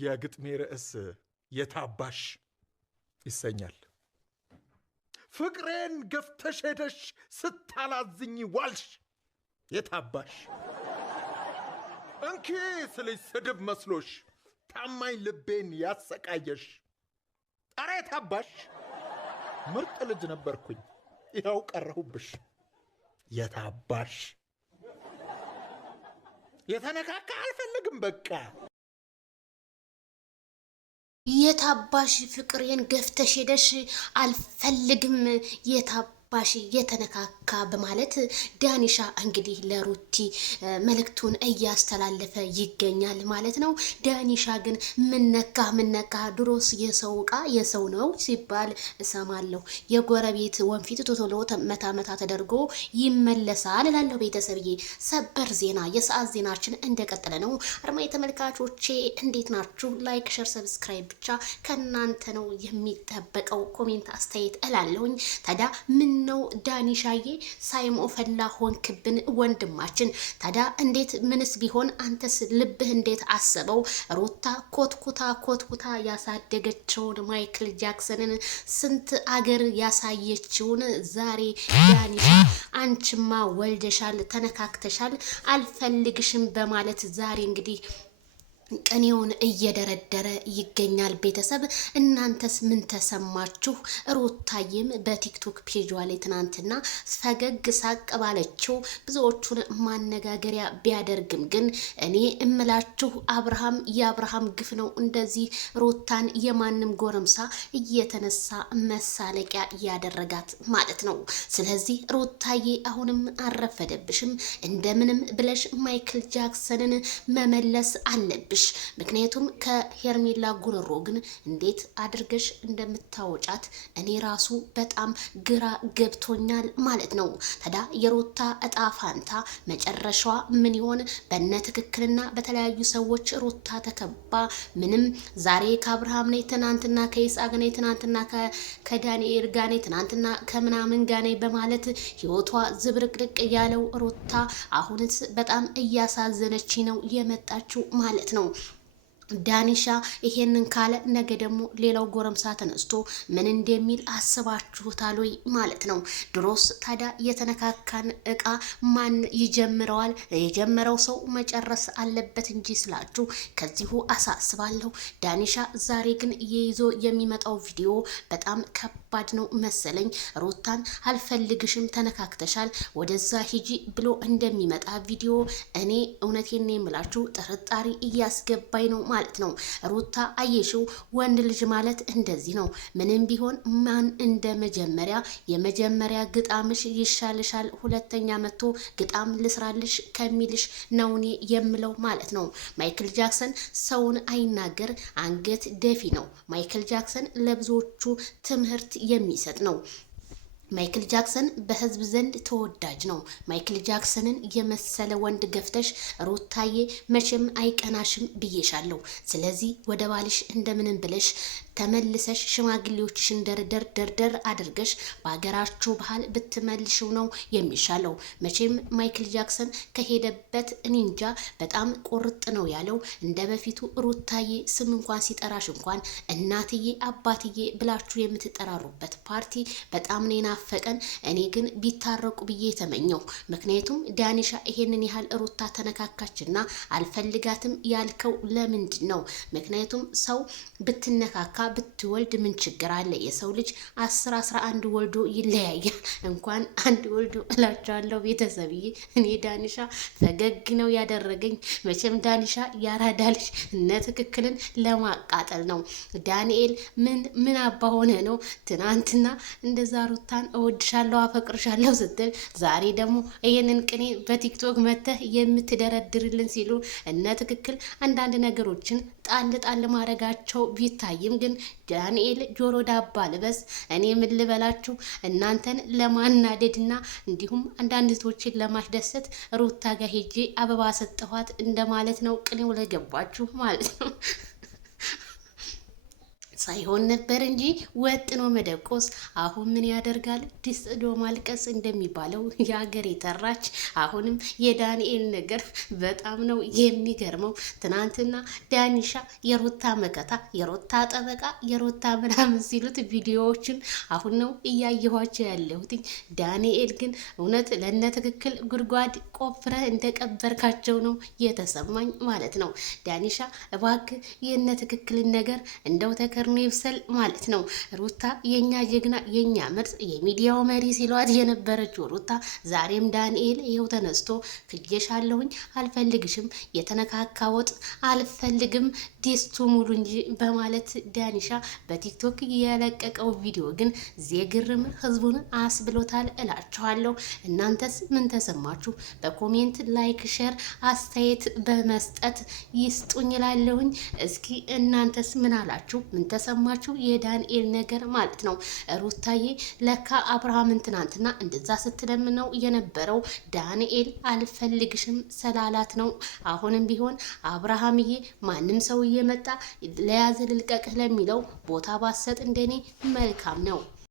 የግጥሜ ርዕስ የታባሽ ይሰኛል። ፍቅሬን ገፍተሽ ሄደሽ ስታላዝኝ ዋልሽ የታባሽ እንኪ ስልሽ ስድብ መስሎሽ ታማኝ ልቤን ያሰቃየሽ ኧረ የታባሽ ምርጥ ልጅ ነበርኩኝ ይኸው ቀረሁብሽ የታባሽ የተነካካ አልፈልግም በቃ የታባሽ ፍቅሬን ገፍተሽ ሄደሽ አልፈልግም የታባሽ የተነካካ በማለት ዳኒሻ እንግዲህ ለሩቲ መልእክቱን እያስተላለፈ ይገኛል ማለት ነው። ዳኒሻ ግን ምነካ ድሮስ የሰው ዕቃ የሰው ነው ሲባል እሰማለሁ። የጎረቤት ወንፊት ቶቶሎ መታ ተደርጎ ይመለሳል እላለሁ። ቤተሰብዬ ሰበር ዜና የሰዓት ዜናችን እንደቀጠለ ነው። አድማጭ ተመልካቾቼ እንዴት ናችሁ? ላይክ፣ ሸር፣ ሰብስክራይብ ብቻ ከናንተ ነው የሚጠበቀው። ኮሜንት አስተያየት እላለሁኝ። ታዲያ ምን ነው ዳኒሻዬ ሳይሞ ፈላ ሆንክብን ወንድማችን። ታዲያ እንዴት ምንስ ቢሆን አንተስ ልብህ እንዴት አሰበው? ሩታ ኮትኩታ ያሳደገችውን ማይክል ጃክሰንን ስንት አገር ያሳየችውን ዛሬ ዳኒሻ አንቺማ ወልደሻል፣ ተነካክተሻል፣ አልፈልግሽም በማለት ዛሬ እንግዲህ ቀኔውን እየደረደረ ይገኛል። ቤተሰብ እናንተስ ምን ተሰማችሁ? ሩታዬም በቲክቶክ ፔጇ ላይ ትናንትና ፈገግ ሳቅ ባለችው ብዙዎቹን ማነጋገሪያ ቢያደርግም ግን እኔ እምላችሁ የአብርሃም ግፍ ነው እንደዚህ ሩታን የማንም ጎረምሳ እየተነሳ መሳለቂያ ያደረጋት ማለት ነው። ስለዚህ ሩታዬ አሁንም አረፈደብሽም፣ እንደምንም ብለሽ ማይክል ጃክሰንን መመለስ አለብሽ። ምክንያቱም ከሄርሜላ ጉሮሮ ግን እንዴት አድርገሽ እንደምታወጫት እኔ ራሱ በጣም ግራ ገብቶኛል ማለት ነው። ታዲያ የሩታ እጣ ፋንታ መጨረሻዋ ምን ይሆን? በነ ትክክልና በተለያዩ ሰዎች ሩታ ተከባ ምንም ዛሬ ከአብርሃም ነኝ፣ ትናንትና ከይስሐቅ ነኝ፣ ትናንትና ከዳንኤል ጋር ነኝ፣ ትናንትና ከምናምን ጋር ነኝ በማለት ህይወቷ ዝብርቅርቅ ያለው ሩታ አሁንስ በጣም እያሳዘነች ነው የመጣችው ማለት ነው። ዳኒሻ ይሄንን ካለ ነገ ደግሞ ሌላው ጎረምሳ ተነስቶ ምን እንደሚል አስባችሁታል ወይ ማለት ነው። ድሮስ ታዲያ የተነካካን እቃ ማን ይጀምረዋል? የጀመረው ሰው መጨረስ አለበት እንጂ ስላችሁ ከዚሁ አሳስባለሁ። ዳኒሻ ዛሬ ግን ይዞ የሚመጣው ቪዲዮ በጣም ከባድ ነው መሰለኝ። ሩታን አልፈልግሽም፣ ተነካክተሻል፣ ወደዛ ሂጂ ብሎ እንደሚመጣ ቪዲዮ እኔ እውነቴን ነው የምላችሁ ጥርጣሬ እያስገባኝ ነው ማለት ነው። ሩታ አየሽው፣ ወንድ ልጅ ማለት እንደዚህ ነው። ምንም ቢሆን ማን እንደ የመጀመሪያ ግጣምሽ ይሻልሻል፣ ሁለተኛ መጥቶ ግጣም ልስራልሽ ከሚልሽ ነው እኔ የምለው ማለት ነው። ማይክል ጃክሰን ሰውን አይናገር አንገት ደፊ ነው። ማይክል ጃክሰን ለብዙዎቹ ትምህርት የሚሰጥ ነው። ማይክል ጃክሰን በህዝብ ዘንድ ተወዳጅ ነው። ማይክል ጃክሰንን የመሰለ ወንድ ገፍተሽ ሩታዬ መቼም አይቀናሽም ብዬሻለሁ። ስለዚህ ወደ ባልሽ እንደምንም ብለሽ ተመልሰሽ ሽማግሌዎችሽን ደርደር አድርገሽ በሀገራችሁ ባህል ብትመልሽው ነው የሚሻለው። መቼም ማይክል ጃክሰን ከሄደበት እኔ እንጃ በጣም ቁርጥ ነው ያለው። እንደ በፊቱ ሩታዬ ስም እንኳን ሲጠራሽ እንኳን እናትዬ አባትዬ ብላችሁ የምትጠራሩበት ፓርቲ በጣም ነው የናፈቀን። እኔ ግን ቢታረቁ ብዬ ተመኘው። ምክንያቱም ዳኒሻ ይሄንን ያህል ሩታ ተነካካችና አልፈልጋትም ያልከው ለምንድን ነው? ምክንያቱም ሰው ብትነካካ ብትወልድ ምን ችግር አለ? የሰው ልጅ 10-11 ወልዶ ይለያያል። እንኳን አንድ ወልዶ እላቸዋለሁ ቤተሰብዬ። እኔ ዳኒሻ ፈገግ ነው ያደረገኝ። መቼም ዳኒሻ ያራዳ ልጅ እነ ትክክልን ለማቃጠል ነው። ዳንኤል ምን አባ ሆነ ነው ትናንትና እንደዛ ሩታን እወድሻለሁ አፈቅርሻለሁ ስትል ዛሬ ደግሞ ይሄንን ቅኔ በቲክቶክ መተህ የምትደረድርልን ሲሉ እነ ትክክል አንዳንድ ነገሮችን ጣል ማድረጋቸው ቢታይም ግን ዳንኤል ጆሮ ዳባ ልበስ። እኔ ምን ልበላችሁ እናንተን ለማናደድና እንዲሁም አንዳንድ ቶችን ለማስደሰት ሩታ ጋር ሄጄ አበባ ሰጠኋት እንደማለት ነው። ቅኔው ለገባችሁ ማለት ነው። ሳይሆን ነበር እንጂ ወጥኖ መደቆስ። አሁን ምን ያደርጋል ድስት ዶ ማልቀስ እንደሚባለው የሀገር የተራች። አሁንም የዳንኤል ነገር በጣም ነው የሚገርመው። ትናንትና ዳኒሻ የሩታ መከታ፣ የሩታ ጠበቃ፣ የሩታ ምናምን ሲሉት ቪዲዮዎችን አሁን ነው እያየኋቸው ያለሁት። ዳንኤል ግን እውነት ለነ ትክክል ጉድጓድ ቆፍረ እንደቀበርካቸው ነው የተሰማኝ ማለት ነው። ዳኒሻ እባክህ የነ ትክክልን ነገር እንደው ተከርኖ ይብሰል ማለት ነው። ሩታ የኛ ጀግና የኛ ምርጥ የሚዲያው መሪ ሲሏት የነበረችው ሩታ ዛሬም ዳንኤል ይኸው ተነስቶ ክጄሻለሁኝ፣ አልፈልግሽም፣ የተነካካ ወጥ አልፈልግም፣ ዲስቱ ሙሉ እንጂ በማለት ዳኒሻ በቲክቶክ የለቀቀው ቪዲዮ ግን ዜግርም ህዝቡን አስብሎታል እላችኋለሁ። እናንተስ ምን ተሰማችሁ? በኮሜንት ላይክ፣ ሼር አስተያየት በመስጠት ይስጡኝ እላለሁኝ። እስኪ እናንተስ ምን አላችሁ? ምን ተሰማችሁ? የዳንኤል ነገር ማለት ነው። ሩታዬ ለካ አብርሃምን ትናንትና እንደዛ ስትለምነው የነበረው ዳንኤል አልፈልግሽም ስላላት ነው። አሁንም ቢሆን አብርሃምዬ ማንም ሰው እየመጣ ለያዘ ልልቀቅህ ለሚለው ቦታ ባሰጥ እንደኔ መልካም ነው።